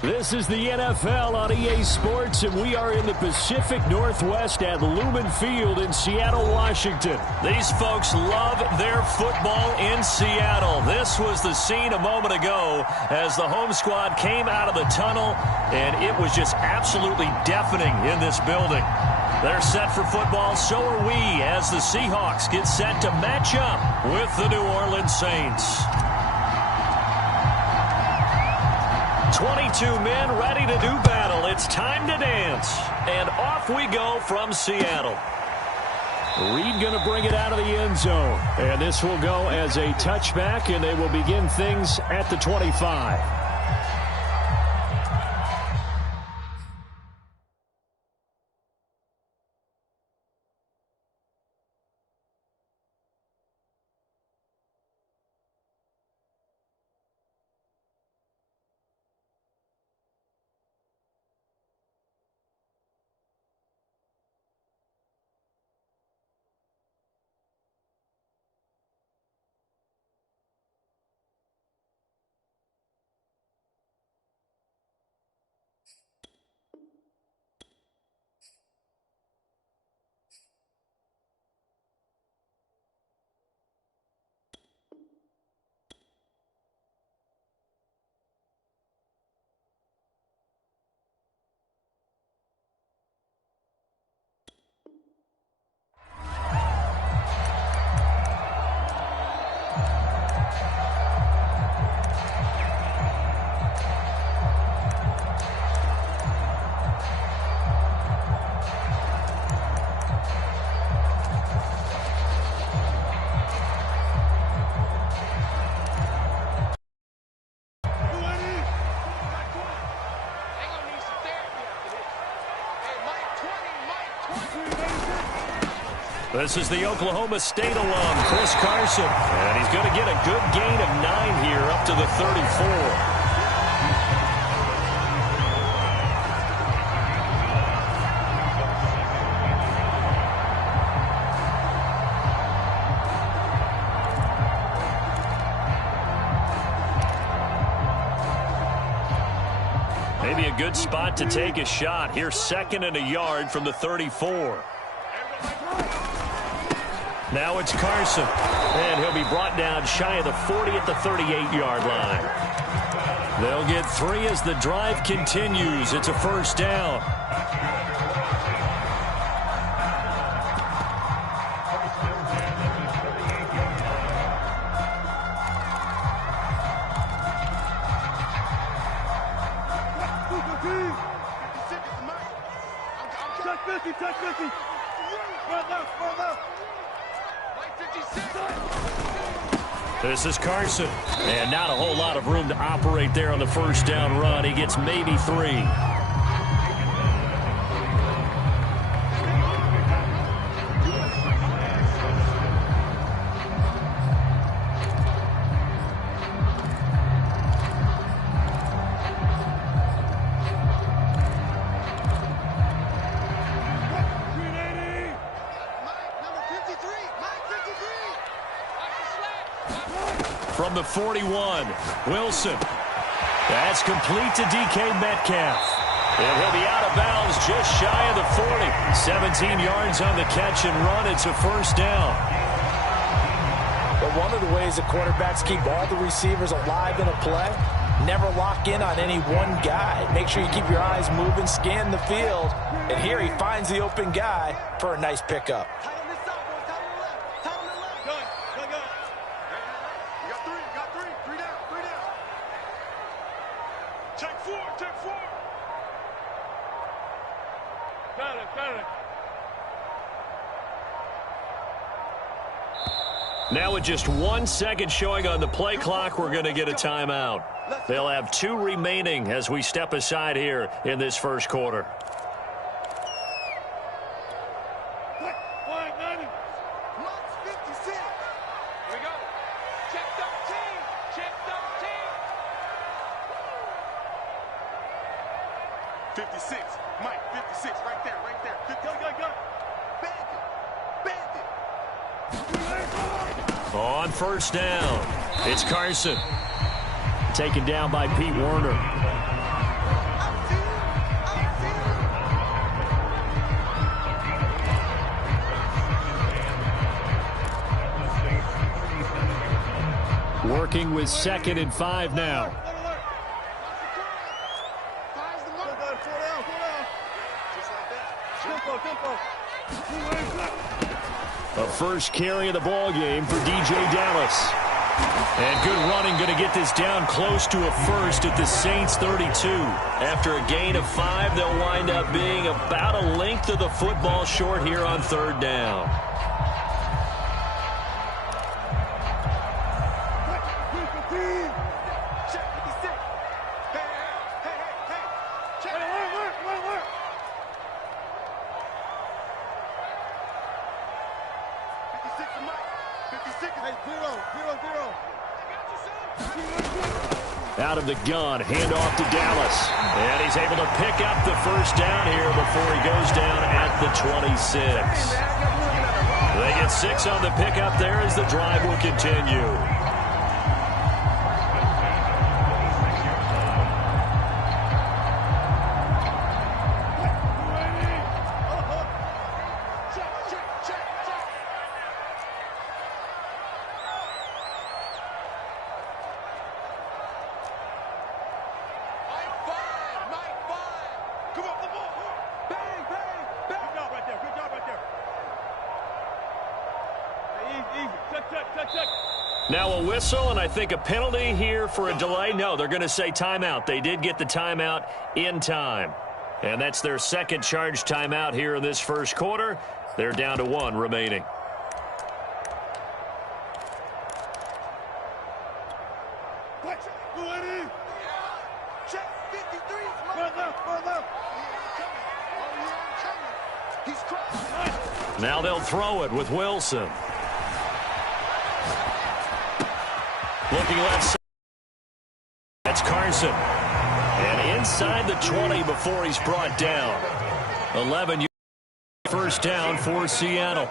This is the NFL on EA Sports, and we are in the Pacific Northwest at Lumen Field in Seattle, Washington. These folks love their football in Seattle. This was the scene a moment ago as the home squad came out of the tunnel, and it was just absolutely deafening in this building. They're set for football, so are we, as the Seahawks get set to match up with the New Orleans Saints. 22 men ready to do battle. It's time to dance. And off we go from Seattle. Reed going to bring it out of the end zone. And this will go as a touchback, and they will begin things at the 25. This is the Oklahoma State alum, Chris Carson. And he's going to get a good gain of 9 here up to the 34. Maybe a good spot to take a shot. Here's 2nd and a yard from the 34. Now it's Carson, and he'll be brought down shy of the 40 at the 38-yard line. They'll get 3 as the drive continues. It's a first down. This is Carson, and not a whole lot of room to operate there on the first down run. He gets maybe 3. From the 41, Wilson. That's complete to DK Metcalf. And he'll be out of bounds just shy of the 40. 17 yards on the catch and run. It's a first down. But one of the ways that quarterbacks keep all the receivers alive in a play, never lock in on any one guy. Make sure you keep your eyes moving, scan the field. And here he finds the open guy for a nice pickup. Now with just 1 second showing on the play clock, we're going to get a timeout. They'll have 2 remaining as we step aside here in this first quarter. On first down, it's Carson. Taken down by Pete Werner. Working with 2nd and 5 now. A first carry of the ball game for DJ Dallas. And good running, going to get this down close to a first at the Saints 32. After a gain of 5, they'll wind up being about a length of the football short here on 3rd down. Out of the gun, handoff to Dallas. And he's able to pick up the first down here before he goes down at the 26. They get 6 on the pickup there as the drive will continue. Now a whistle, and I think a penalty here for a delay. No, they're going to say timeout. They did get the timeout in time. And that's their second charge timeout here in this first quarter. They're down to 1 remaining. Now they'll throw it with Wilson. Looking left side. That's Carson. And inside the 20 before he's brought down. 11 yards. First down for Seattle.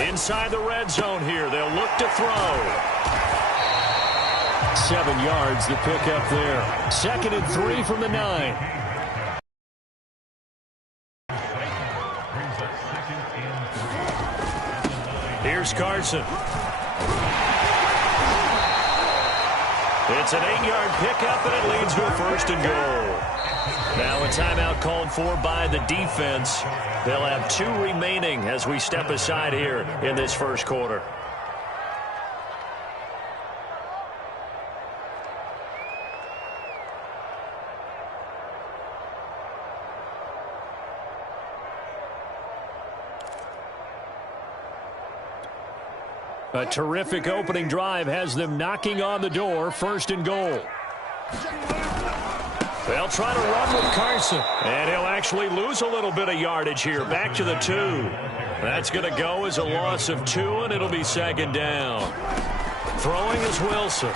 Inside the red zone here. They'll look to throw. 7 yards the pickup there. 2nd and 3 from the 9. Here's Carson. It's an 8-yard pickup, and it leads to a 1st and goal. Now a timeout called for by the defense. They'll have 2 remaining as we step aside here in this first quarter. A terrific opening drive has them knocking on the door. 1st and goal. They'll try to run with Carson. And he'll actually lose a little bit of yardage here. Back to the 2. That's going to go as a loss of 2, and it'll be 2nd down. Throwing is Wilson.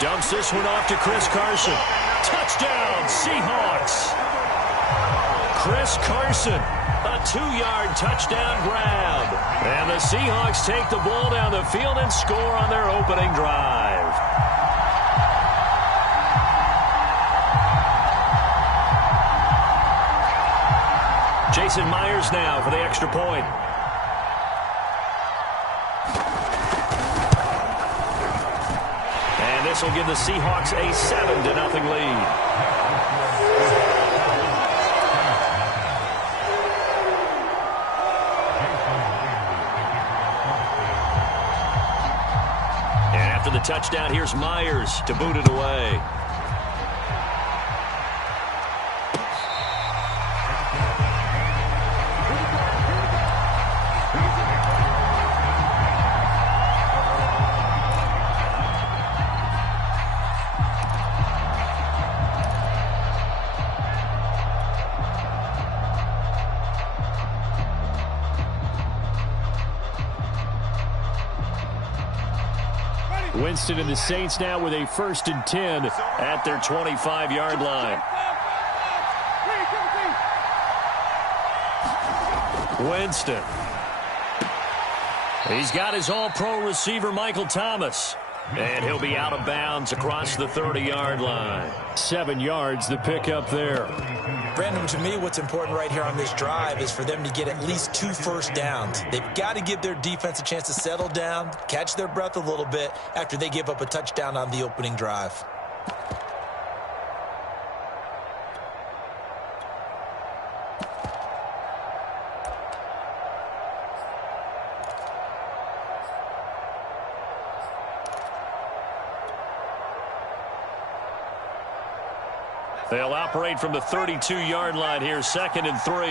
Dumps this one off to Chris Carson. Touchdown, Seahawks. Chris Carson. A 2-yard touchdown grab. And the Seahawks take the ball down the field and score on their opening drive. Jason Myers now for the extra point. And this will give the Seahawks a 7-0 lead. The touchdown, here's Myers to boot it away. Winston and the Saints now with a 1st and 10 at their 25-yard line. Winston. He's got his all-pro receiver, Michael Thomas. And he'll be out of bounds across the 30-yard line. 7 yards to pick up there. Brandon, to me, what's important right here on this drive is for them to get at least 2 first downs. They've got to give their defense a chance to settle down, catch their breath a little bit after they give up a touchdown on the opening drive. They'll operate from the 32-yard line here, 2nd and 3.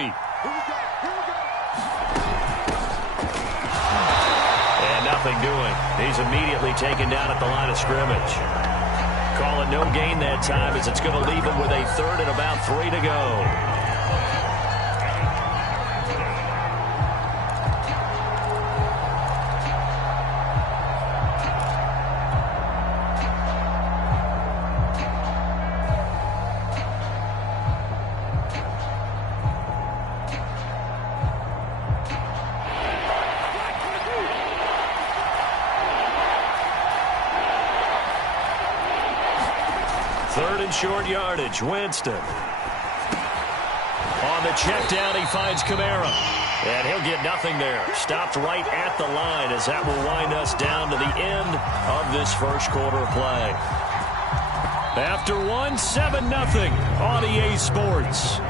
And nothing doing. He's immediately taken down at the line of scrimmage. Call it no gain that time as it's going to leave him with a 3rd and about 3 to go. Short yardage, Winston. On the check down, he finds Kamara. And he'll get nothing there. Stopped right at the line as that will wind us down to the end of this first quarter of play. After 1, 7-0 on EA Sports.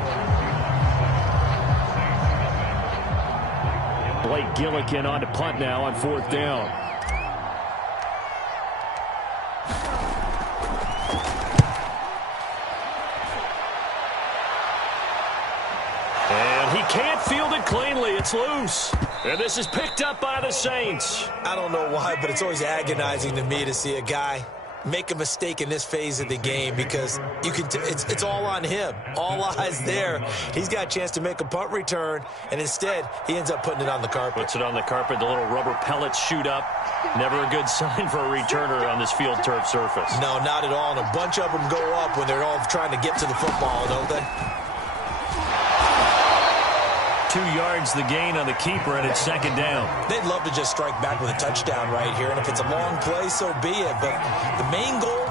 Blake Gillikin on to punt now on 4th down. Can't field it cleanly. It's loose. And this is picked up by the Saints. I don't know why, but it's always agonizing to me to see a guy make a mistake in this phase of the game because you can. It's all on him. All eyes there. He's got a chance to make a punt return, and instead he ends up putting it on the carpet. Puts it on the carpet. The little rubber pellets shoot up. Never a good sign for a returner on this field turf surface. No, not at all. And a bunch of them go up when they're all trying to get to the football, don't they? 2 yards the gain on the keeper, and it's 2nd down. They'd love to just strike back with a touchdown right here, and if it's a long play, so be it. But the main goal,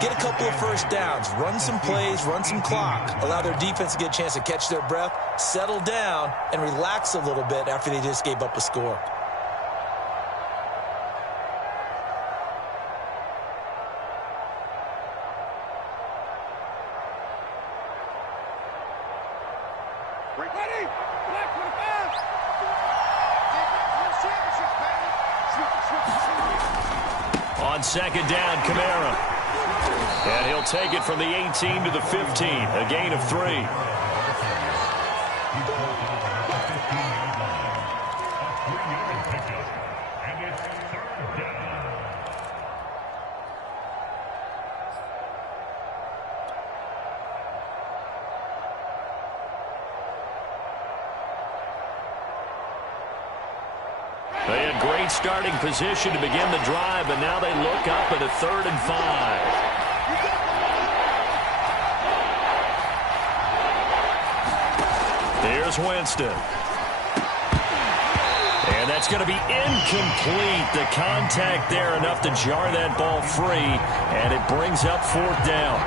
get a couple of first downs, run some plays, run some clock, allow their defense to get a chance to catch their breath, settle down, and relax a little bit after they just gave up a score. On 2nd down, Kamara. And he'll take it from the 18 to the 15, a gain of 3. They had great starting position to begin the drive, and now they look up at a 3rd and 5. Here's Winston. And that's going to be incomplete. The contact there enough to jar that ball free, and it brings up 4th down.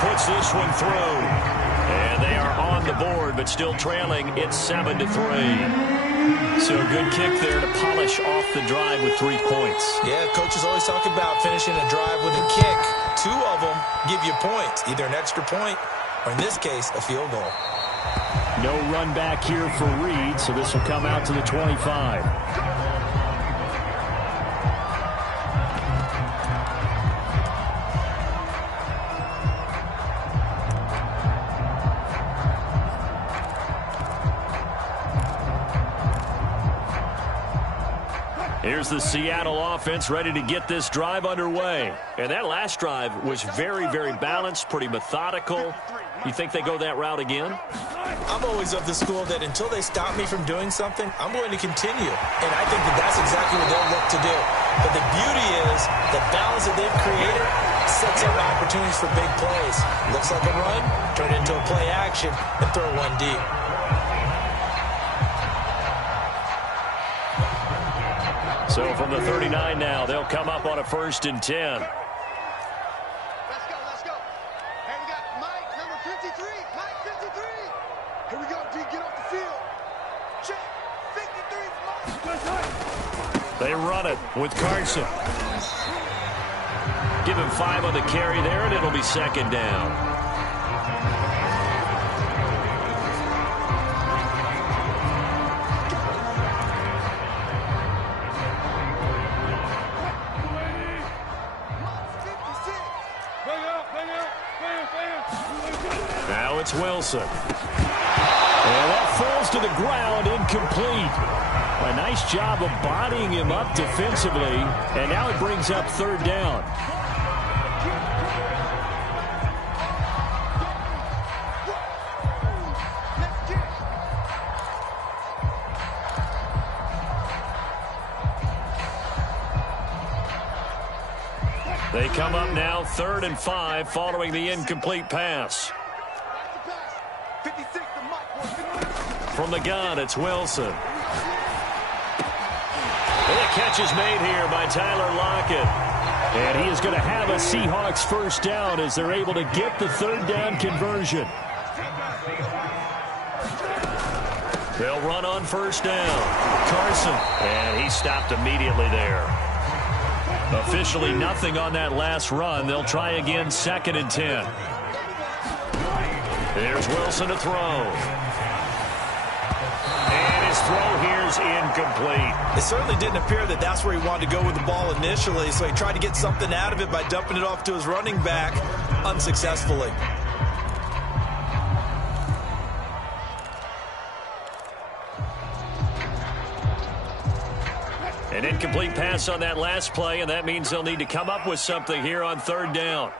Puts this one through. And they are on the board, but still trailing. It's 7-3. So a good kick there to polish off the drive with 3 points. Yeah, coaches always talk about finishing a drive with a kick. 2 of them give you points, either an extra point or, in this case, a field goal. No run back here for Reed, so this will come out to the 25. Here's the Seattle offense ready to get this drive underway. And that last drive was very, very balanced, pretty methodical. You think they go that route again? I'm always of the school that until they stop me from doing something, I'm going to continue. And I think that that's exactly what they'll look to do. But the beauty is the balance that they've created sets up opportunities for big plays. Looks like a run, turn it into a play action, and throw one deep. So from the 39 now, they'll come up on a 1st and 10. Let's go. Hey, we got Mike, number 53. Mike, 53. Here we go, D, get off the field. Check. 53 for Mike. They run it with Carson. Give him 5 on the carry there, and it'll be 2nd down. Now it's Wilson. And that falls to the ground, incomplete. A nice job of bodying him up defensively, and now it brings up 3rd down. They come up now 3rd and 5 following the incomplete pass. From the gun, it's Wilson. And the catch is made here by Tyler Lockett. And he is going to have a Seahawks 1st down as they're able to get the 3rd down conversion. They'll run on 1st down. Carson. And he stopped immediately there. Officially nothing on that last run. They'll try again 2nd and 10. There's Wilson to throw. And his throw here is incomplete. It certainly didn't appear that that's where he wanted to go with the ball initially, so he tried to get something out of it by dumping it off to his running back unsuccessfully. An incomplete pass on that last play, and that means they'll need to come up with something here on 3rd down.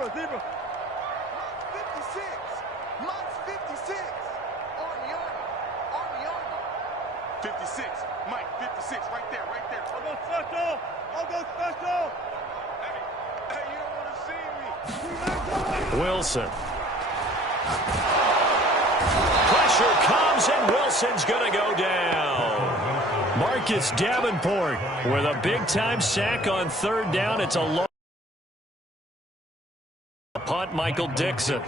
Zebra. 56. Mike's 56. Army. 56. Mike, 56. Right there. I'll go special. Hey, you don't want to see me. Wilson. Pressure comes, and Wilson's going to go down. Marcus Davenport with a big-time sack on 3rd down. It's a long punt. Michael Dixon.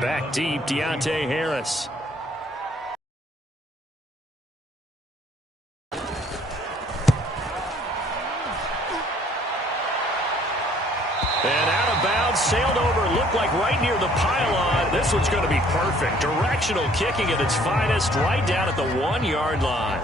Back deep, Deontay Harris. And out of bounds, sailed over, looked like right near the pylon. This one's going to be perfect. Directional kicking at its finest, right down at the 1-yard line.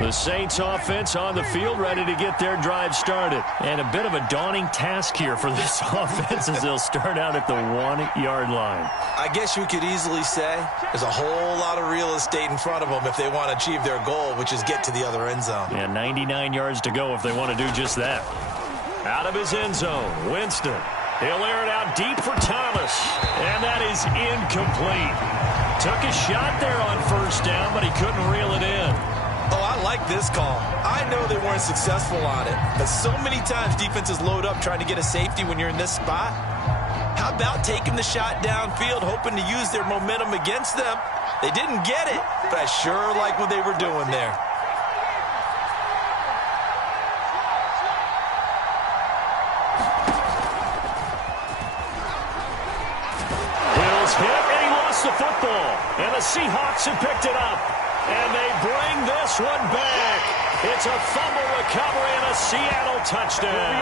The Saints offense on the field, ready to get their drive started. And a bit of a daunting task here for this offense as they'll start out at the 1-yard line. I guess you could easily say there's a whole lot of real estate in front of them if they want to achieve their goal, which is get to the other end zone. Yeah, 99 yards to go if they want to do just that. Out of his end zone, Winston. He'll air it out deep for Thomas. And that is incomplete. Took a shot there on 1st down, but he couldn't reel it in. Oh, I like this call. I know they weren't successful on it, but so many times defenses load up trying to get a safety when you're in this spot. How about taking the shot downfield, hoping to use their momentum against them? They didn't get it, but I sure like what they were doing there. Hill's hit, and he lost the football. And the Seahawks have picked it up. And they bring this one back. It's a fumble recovery and a Seattle touchdown.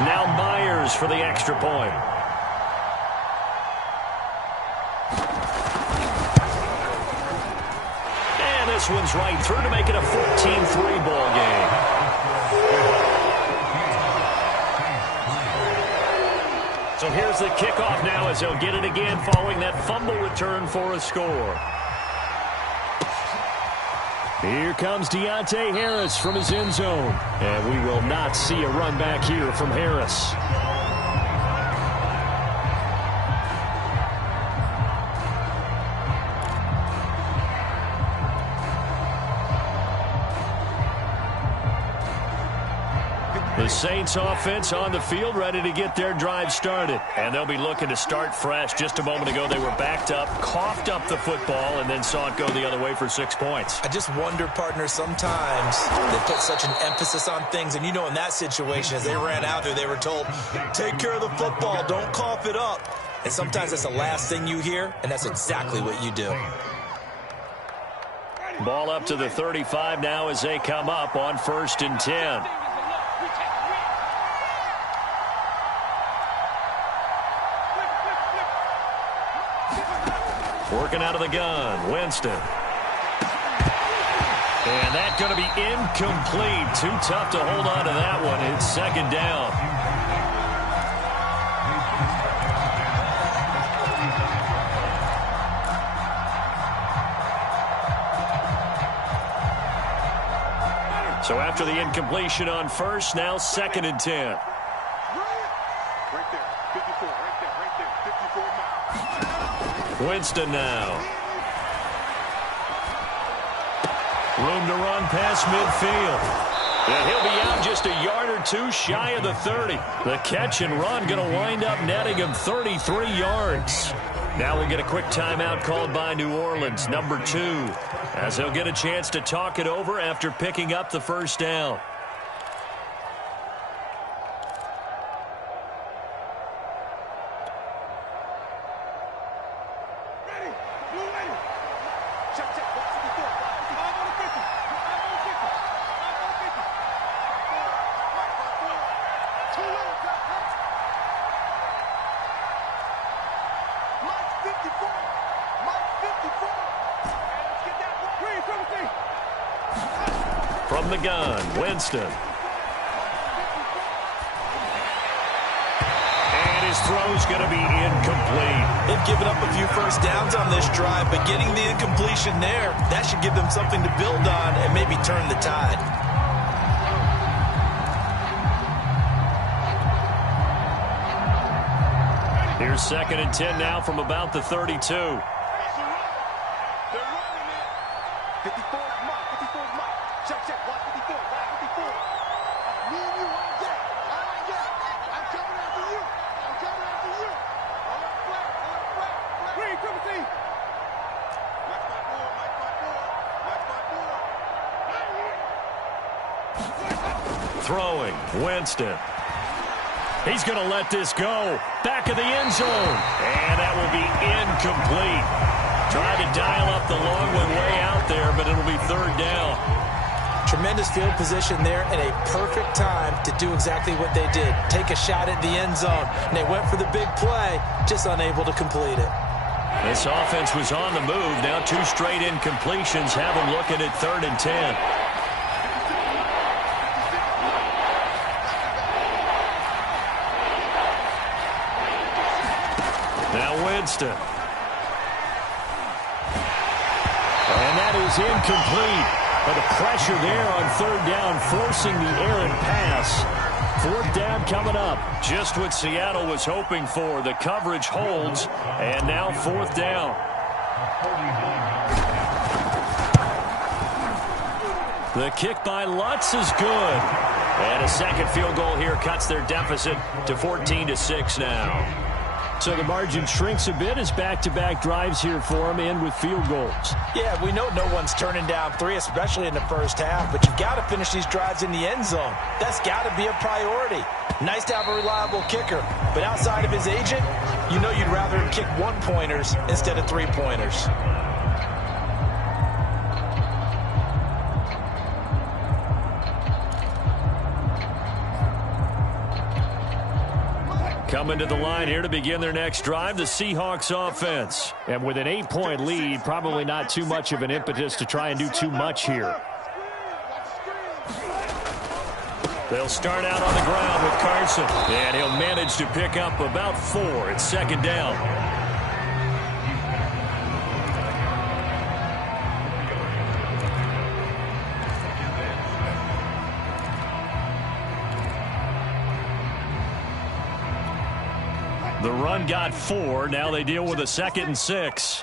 Now Myers for the extra point. this one's right through to make it a 14-3 ball game. So here's the kickoff now as they'll get it again following that fumble return for a score. Here comes Deontay Harris from his end zone. And we will not see a run back here from Harris. The Saints offense on the field, ready to get their drive started. And they'll be looking to start fresh. Just a moment ago, they were backed up, coughed up the football, and then saw it go the other way for 6 points. I just wonder, partner, sometimes they put such an emphasis on things. And you know, in that situation, as they ran out there, they were told, take care of the football, don't cough it up. And sometimes that's the last thing you hear, and that's exactly what you do. Ball up to the 35 now as they come up on 1st and 10. Working out of the gun, Winston. And that's going to be incomplete. Too tough to hold on to that one. It's 2nd down. So after the incompletion on 1st, now 2nd and 10. Right there, 54, right there, 54 miles. Winston now. Room to run past midfield. And he'll be out just a yard or two shy of the 30. The catch and run going to wind up netting him 33 yards. Now we'll get a quick timeout called by New Orleans, number 2, as they'll get a chance to talk it over after picking up the 1st down. From the gun, Winston. And his throw's going to be incomplete. They've given up a few first downs on this drive, but getting the incompletion there, that should give them something to build on and maybe turn the tide. Here's 2nd and 10 now from about the 32. 'Throwing, Winston. He's going to let this go. Back of the end zone. And that will be incomplete. Tried to dial up the long one way out there, but it'll be 3rd down. Tremendous field position there and a perfect time to do exactly what they did. Take a shot at the end zone. And they went for the big play, just unable to complete it. This offense was on the move. Now 2 straight incompletions have them looking at 3rd and 10. Now Winston. And that is incomplete. But the pressure there on 3rd down, forcing the errant pass. 4th down coming up. Just what Seattle was hoping for. The coverage holds. And now 4th down. The kick by Lutz is good. And a second field goal here cuts their deficit to 14-6 now. So the margin shrinks a bit as back-to-back drives here for them and with field goals. Yeah, we know no one's turning down 3, especially in the first half, but you've got to finish these drives in the end zone. That's got to be a priority. Nice to have a reliable kicker, but outside of his agent, you know you'd rather him kick 1-pointers instead of 3-pointers. Coming to the line here to begin their next drive, the Seahawks offense. And with an 8-point lead, probably not too much of an impetus to try and do too much here. They'll start out on the ground with Carson. And he'll manage to pick up about 4. It's second down. The run got 4. Now they deal with a 2nd and 6.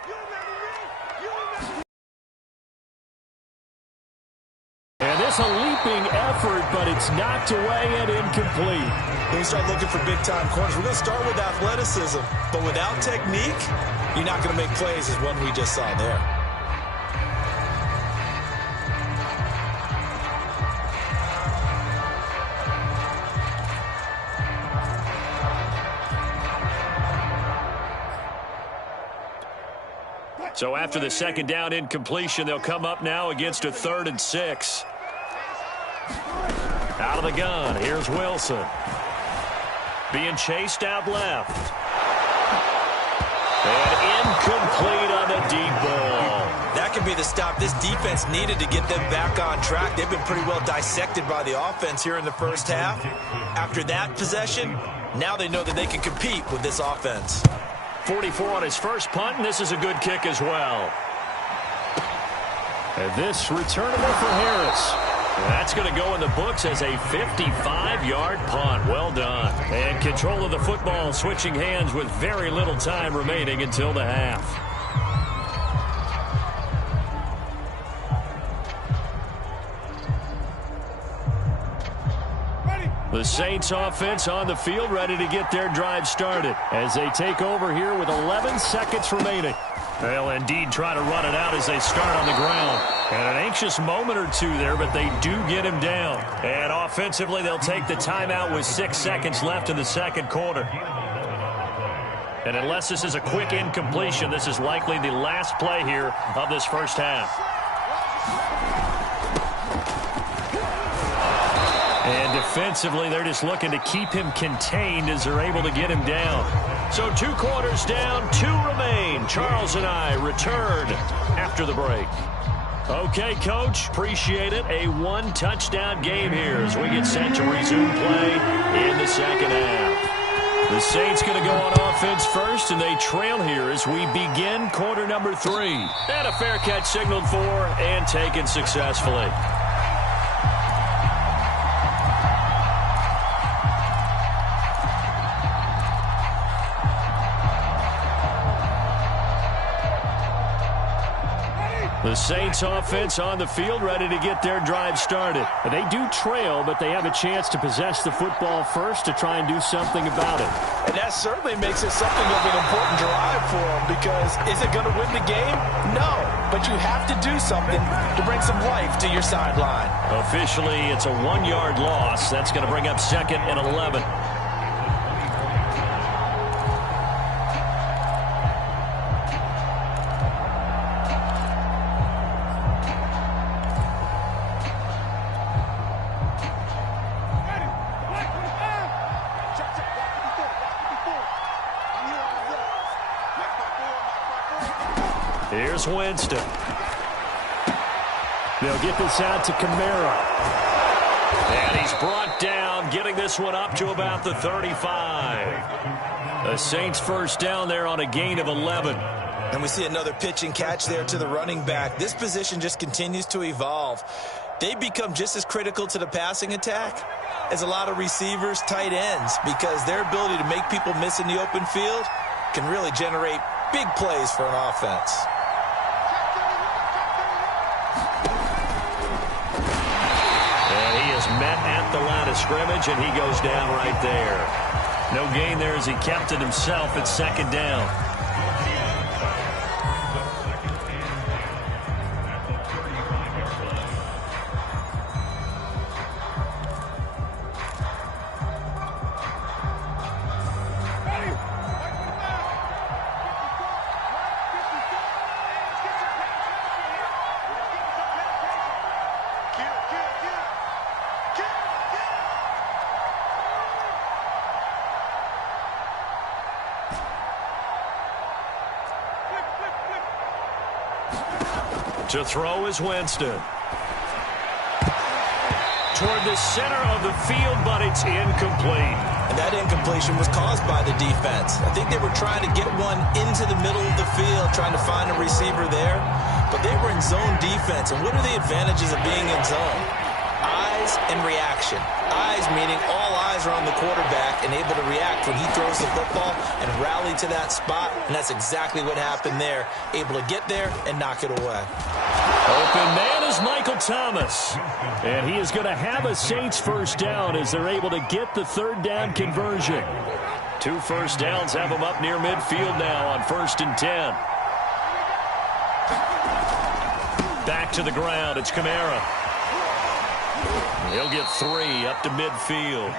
And this a leaping effort, but it's knocked away and incomplete. When we start looking for big-time corners, we're going to start with athleticism. But without technique, you're not going to make plays as one we just saw there. So after the 2nd down incompletion, they'll come up now against a 3rd and 6. Out of the gun, here's Wilson. Being chased out left. And incomplete on the deep ball. That could be the stop this defense needed to get them back on track. They've been pretty well dissected by the offense here in the first half. After that possession, now they know that they can compete with this offense. 44 on his first punt, and this is a good kick as well. And this returnable for Harris. That's going to go in the books as a 55-yard punt. Well done. And control of the football switching hands with very little time remaining until the half. The Saints offense on the field ready to get their drive started as they take over here with 11 seconds remaining. They'll indeed try to run it out as they start on the ground. And an anxious moment or two there, but they do get him down. And offensively, they'll take the timeout with 6 seconds left in the second quarter. And unless this is a quick incompletion, this is likely the last play here of this first half. And defensively, they're just looking to keep him contained as they're able to get him down. So 2 quarters down, 2 remain. Charles and I return after the break. Okay, Coach, appreciate it. A 1-touchdown game here as we get set to resume play in the second half. The Saints going to go on offense first, and they trail here as we begin quarter number 3. And a fair catch signaled for and taken successfully. The Saints offense on the field ready to get their drive started. They do trail, but they have a chance to possess the football first to try and do something about it. And that certainly makes it something of an important drive for them, because is it going to win the game? No, but you have to do something to bring some life to your sideline. Officially, it's a 1-yard loss. That's going to bring up 2nd and 11. Here's Winston. They'll get this out to Kamara. And he's brought down, getting this one up to about the 35. The Saints first down there on a gain of 11. And we see another pitch and catch there to the running back. This position just continues to evolve. They become just as critical to the passing attack as a lot of receivers, tight ends, because their ability to make people miss in the open field can really generate big plays for an offense. Met at the line of scrimmage, and he goes down right there. No gain there as he kept it himself at 2nd down. To throw is Winston. Toward the center of the field, but it's incomplete. And that incompletion was caused by the defense. I think they were trying to get one into the middle of the field, trying to find a receiver there. But they were in zone defense. And what are the advantages of being in zone? Eyes and reaction. Eyes meaning all eyes are on the quarterback and able to react when he throws the football and rally to that spot. And that's exactly what happened there. Able to get there and knock it away. Open man is Michael Thomas. And he is going to have a Saints first down as they're able to get the third down conversion. 2 first downs have them up near midfield now on 1st and 10. Back to the ground. It's Kamara. He'll get 3 up to midfield.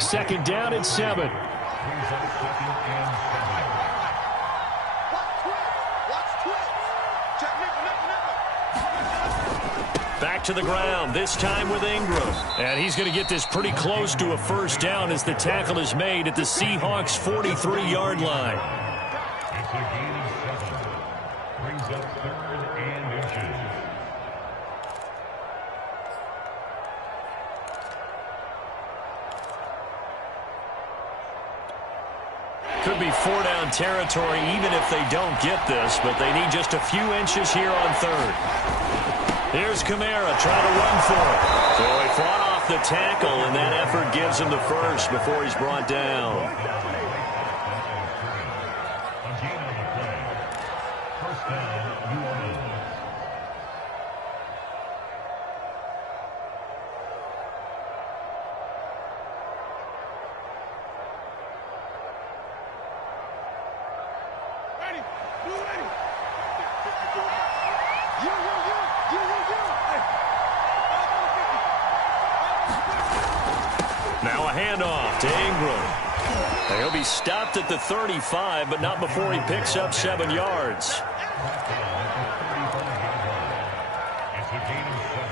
Second down and 7. Back to the ground, this time with Ingram. And he's going to get this pretty close to a first down as the tackle is made at the Seahawks' 43-yard line. It's a gain of 7. Brings up 3rd and inches. Could be 4-down territory even if they don't get this, but they need just a few inches here on 3rd. Here's Kamara trying to run for it. So he fought off the tackle, and that effort gives him the first before he's brought down. A gain on the play. First down, New Orleans. Ready? You ready? You. Now a handoff to Ingram. He'll be stopped at the 35, but not before he picks up 7 yards. It's a gain of 7.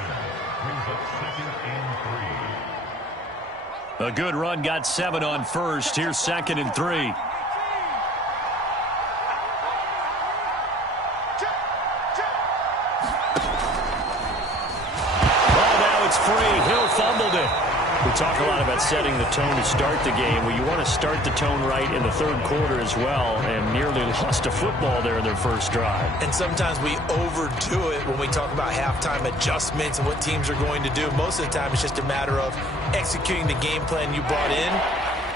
Brings up 2nd and 3. A good run got 7 on first. Here's 2nd and 3. Free. Hill fumbled it. We talk a lot about setting the tone to start the game. Well, you want to start the tone right in the 3rd quarter as well, and nearly lost a football there in their first drive. And sometimes we overdo it when we talk about halftime adjustments and what teams are going to do. Most of the time, it's just a matter of executing the game plan you brought in.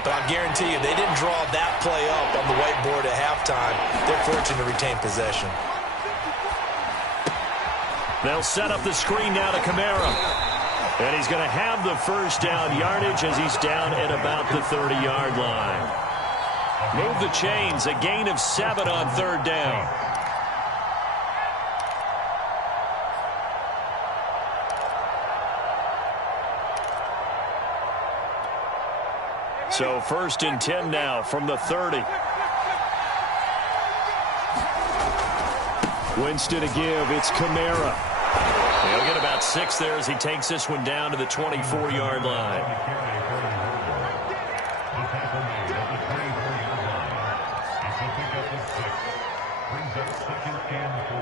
But I guarantee you, they didn't draw that play up on the whiteboard at halftime. They're fortunate to retain possession. They'll set up the screen now to Kamara. And he's going to have the first down yardage as he's down at about the 30-yard line. Move the chains, a gain of 7 on 3rd down. So 1st and 10 now from the 30. Winston to give, it's Kamara. He'll get about 6 there as he takes this one down to the 24-yard line. Brings up 2nd and 4.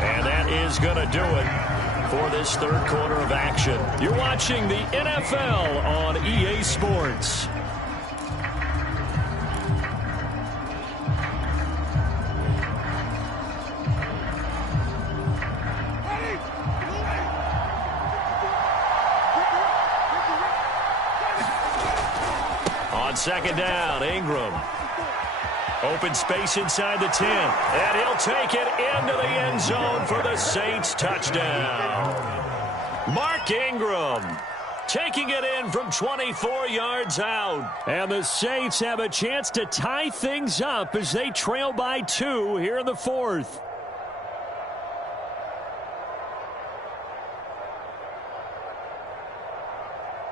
And that is going to do it for this 3rd quarter of action. You're watching the NFL on EA Sports. On 2nd down, Ingram. Open space inside the 10. And he'll take it into the end zone for the Saints touchdown. Mark Ingram taking it in from 24 yards out. And the Saints have a chance to tie things up as they trail by 2 here in the 4th.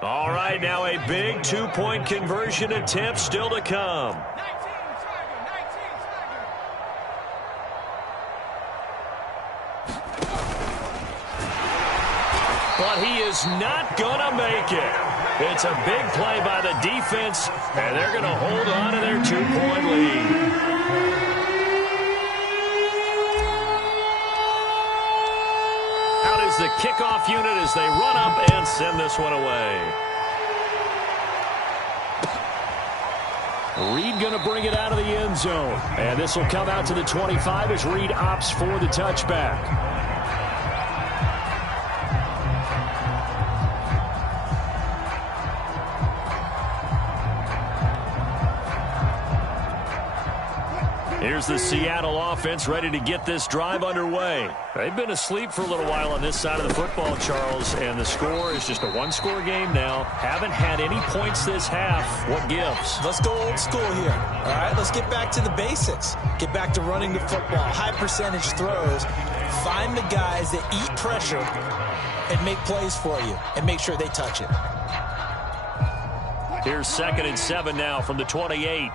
All right, right, now a big two-point conversion attempt still to come. But he is not going to make it. It's a big play by the defense, and they're going to hold on to their two-point lead. Out is the kickoff unit as they run up and send this one away. Reed going to bring it out of the end zone. And this will come out to the 25 as Reed opts for the touchback. Here's the Seattle offense ready to get this drive underway. They've been asleep for a little while on this side of the football, Charles, and the score is just a one-score game now. Haven't had any points this half. What gives? Let's go old school here. All right, let's get back to the basics. Get back to running the football, high percentage throws. Find the guys that eat pressure and make plays for you and make sure they touch it. Here's 2nd and 7 now from the 28.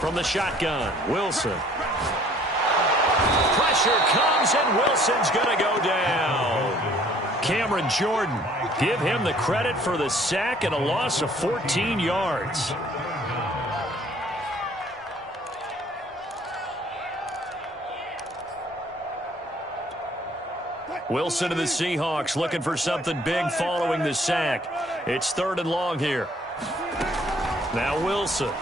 From the shotgun, Wilson. Pressure comes, and Wilson's going to go down. Cameron Jordan, give him the credit for the sack and a loss of 14 yards. Wilson and the Seahawks looking for something big following the sack. It's 3rd and long here. Now Wilson.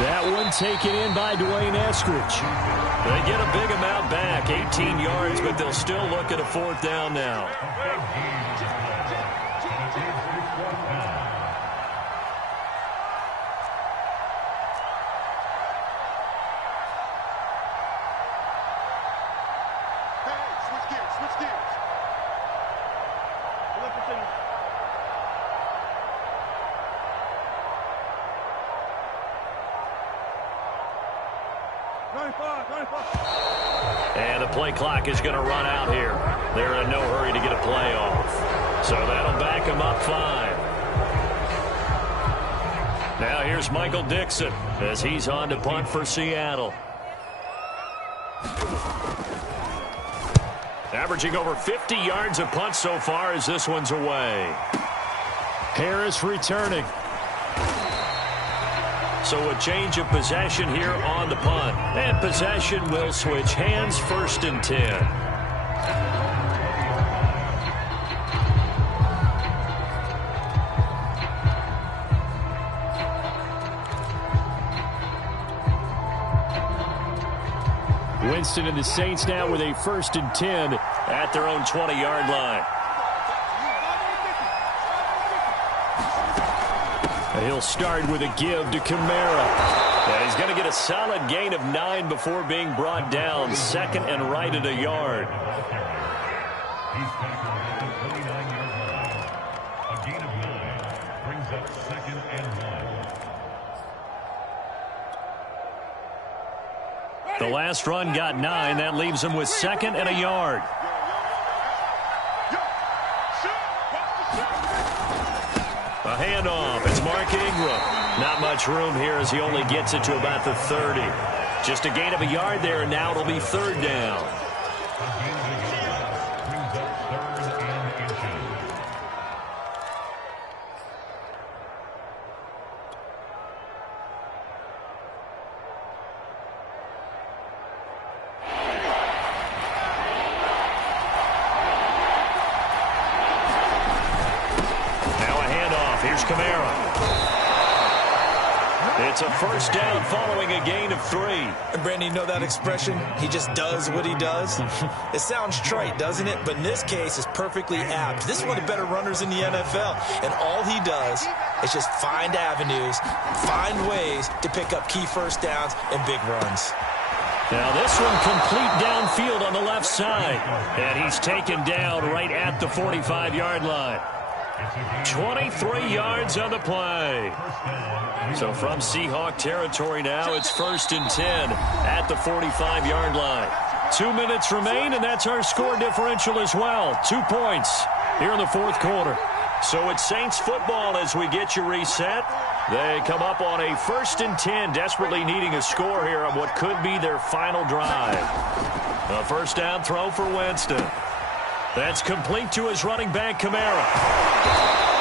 That one taken in by Dwayne Eskridge. They get a big amount back, 18 yards, but they'll still look at a 4th down now. And the play clock is going to run out here. They're in no hurry to get a play off. So that'll back them up 5. Now here's Michael Dixon as he's on to punt for Seattle. Averaging over 50 yards a punt so far as this one's away. Harris returning. So a change of possession here on the punt. And possession will switch hands, 1st and 10. Winston and the Saints now with a 1st and 10 at their own 20-yard line. He'll start with a give to Kamara. And he's going to get a solid gain of 9 before being brought down. 2nd and right at a yard. He's tackled at the 29-yard line. A gain of 9 brings up 2nd and 1. The last run got 9. That leaves him with 2nd and a yard. A handoff. It's Mark Ingram. Not much room here as he only gets it to about the 30. Just a gain of a yard there, and now it'll be 3rd down. Brings up 3rd and inches. Here's Kamara. It's a 1st down following a gain of 3. And Brandon, you know that expression? He just does what he does. It sounds trite, doesn't it? But in this case, it's perfectly apt. This is one of the better runners in the NFL. And all he does is just find avenues, find ways to pick up key 1st downs and big runs. Now this one complete downfield on the left side. And he's taken down right at the 45-yard line. 23 yards on the play. So from Seahawk territory now, it's 1st and 10 at the 45-yard line. 2 minutes remain, and that's our score differential as well. 2 points here in the fourth quarter. So it's Saints football as we get you reset. They come up on a 1st and 10, desperately needing a score here on what could be their final drive. A first down throw for Winston. That's complete to his running back, Kamara.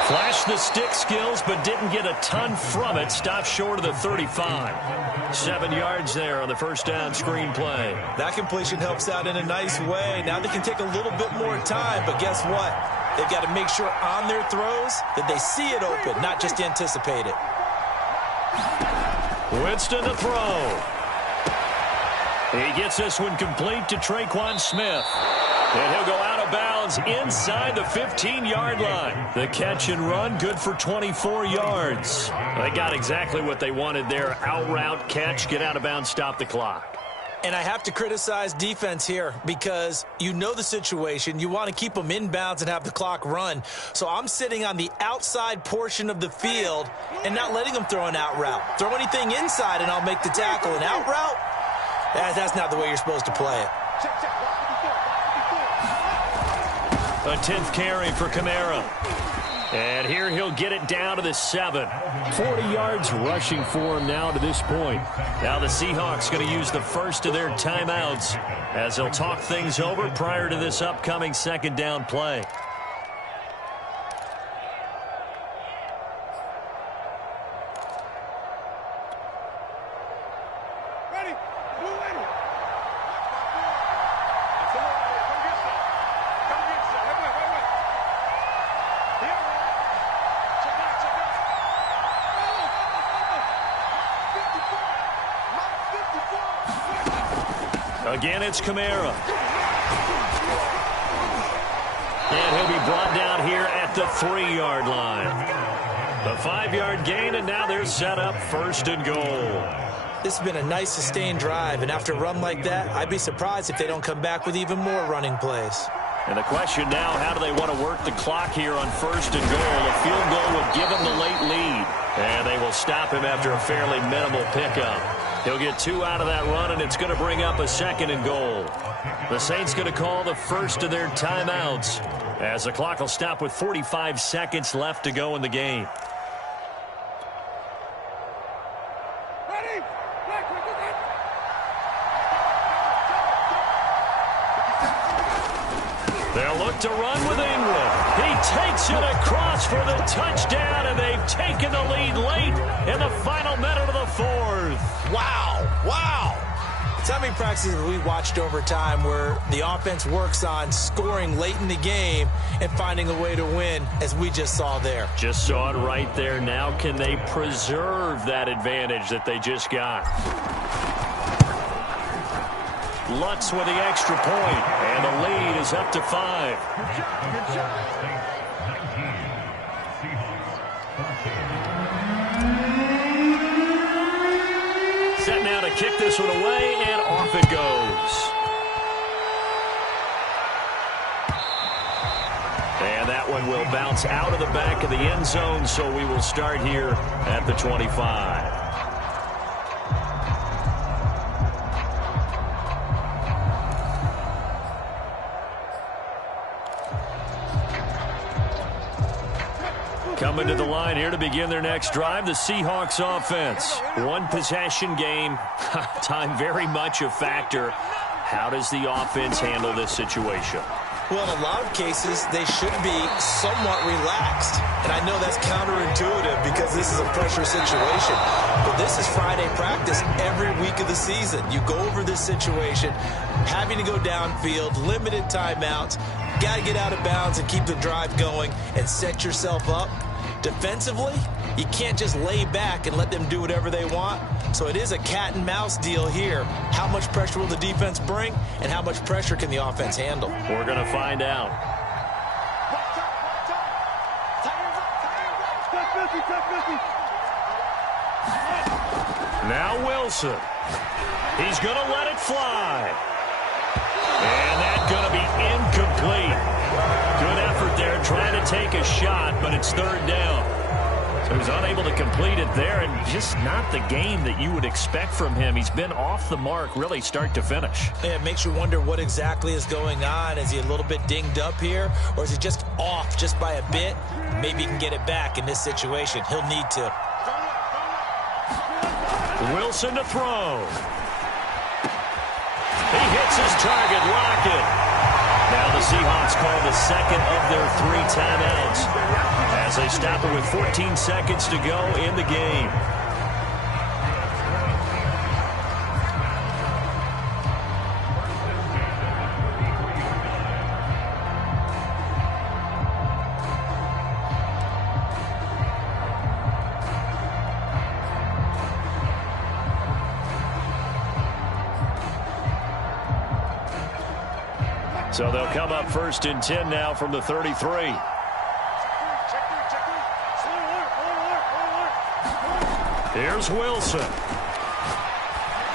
Flashed the stick skills, but didn't get a ton from it. Stopped short of the 35. 7 yards there on the first down screen play. That completion helps out in a nice way. Now they can take a little bit more time, but guess what? They've got to make sure on their throws that they see it open, not just anticipate it. Winston to throw. He gets this one complete to Traquan Smith. And he'll go out of bounds inside the 15-yard line. The catch and run, good for 24 yards. They got exactly what they wanted there. Out route, catch, get out of bounds, stop the clock. And I have to criticize defense here because you know the situation. You want to keep them inbounds and have the clock run. So I'm sitting on the outside portion of the field and not letting them throw an out route. Throw anything inside and I'll make the tackle. An out route? That's not the way you're supposed to play it. A 10th carry for Kamara. And here he'll get it down to the 7. 40 yards rushing for him now to this point. Now the Seahawks going to use the first of their timeouts as they'll talk things over prior to this upcoming second down play. Again, it's Kamara. And he'll be brought down here at the 3-yard line. The 5-yard gain, and now they're set up 1st and goal. This has been a nice sustained drive, and after a run like that, I'd be surprised if they don't come back with even more running plays. And the question now, how do they want to work the clock here on 1st and goal? A field goal would give them the late lead, and they will stop him after a fairly minimal pickup. He'll get 2 out of that run, and it's going to bring up a 2nd and goal. The Saints going to call the first of their timeouts as the clock will stop with 45 seconds left to go in the game. They'll look to run with Ingram. He takes it across for the touchdown, and they've taken the lead late in the final minute of the 4th. Wow, wow. It's how many practices we watched over time where the offense works on scoring late in the game and finding a way to win, as we just saw there. Just saw it right there. Now can they preserve that advantage that they just got? Lutz with the extra point, and the lead is up to 5. Good job. 19. Seahawks 14. Set now to kick this one away, and off it goes. And that one will bounce out of the back of the end zone, so we will start here at the 25. Coming to the line here to begin their next drive, the Seahawks offense. One possession game, time very much a factor. How does the offense handle this situation? Well, in a lot of cases, they should be somewhat relaxed. And I know that's counterintuitive because this is a pressure situation. But this is Friday practice every week of the season. You go over this situation, having to go downfield, limited timeouts, got to get out of bounds and keep the drive going and set yourself up. Defensively, you can't just lay back and let them do whatever they want. So it is a cat and mouse deal here. How much pressure will the defense bring, and how much pressure can the offense handle? We're going to find out. Now Wilson. He's going to let it fly. And that's going to be incomplete. Good effort there They're trying to take a shot, but it's third down. So he's unable to complete it there, and just not the game that you would expect from him. He's been off the mark, really, start to finish. Yeah, it makes you wonder what exactly is going on. Is he a little bit dinged up here, or is he just off just by a bit? Maybe he can get it back in this situation. He'll need to. Wilson to throw. He hits his target, Lockett. Now the Seahawks call the second of their 3 timeouts as they stop it with 14 seconds to go in the game. So they'll come up 1st and 10 now from the 33. Here's Wilson.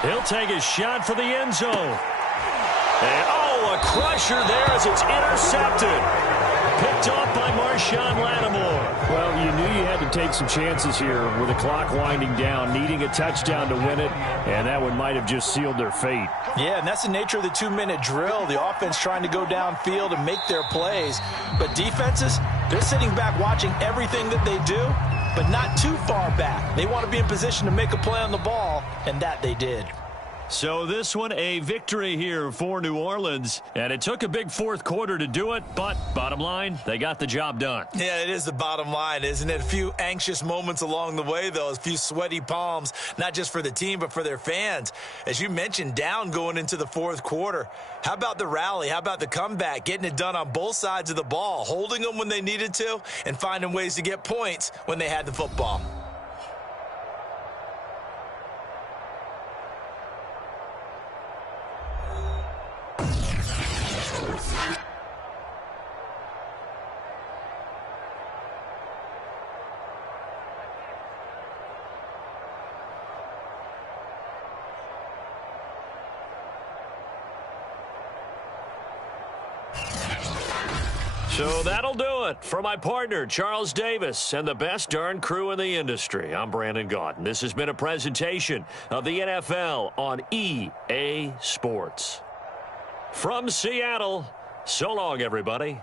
He'll take his shot for the end zone. And, a crusher there as it's intercepted. Picked off by Marshawn Lattimore. Well, you knew you had to take some chances here with the clock winding down, needing a touchdown to win it, and that one might have just sealed their fate. Yeah, and that's the nature of the 2-minute drill. The offense trying to go downfield and make their plays. But defenses, they're sitting back watching everything that they do, but not too far back. They want to be in position to make a play on the ball, and that they did. So this one a victory here for New Orleans. And it took a big 4th quarter to do it, but bottom line, they got the job done. Yeah, it is the bottom line, isn't it? A few anxious moments along the way, though. A few sweaty palms, not just for the team, but for their fans. As you mentioned, down going into the 4th quarter. How about the rally? How about the comeback? Getting it done on both sides of the ball, holding them when they needed to, and finding ways to get points when they had the football. So that'll do it for my partner, Charles Davis, and the best darn crew in the industry. I'm Brandon Gaudin. This has been a presentation of the NFL on EA Sports. From Seattle, so long, everybody.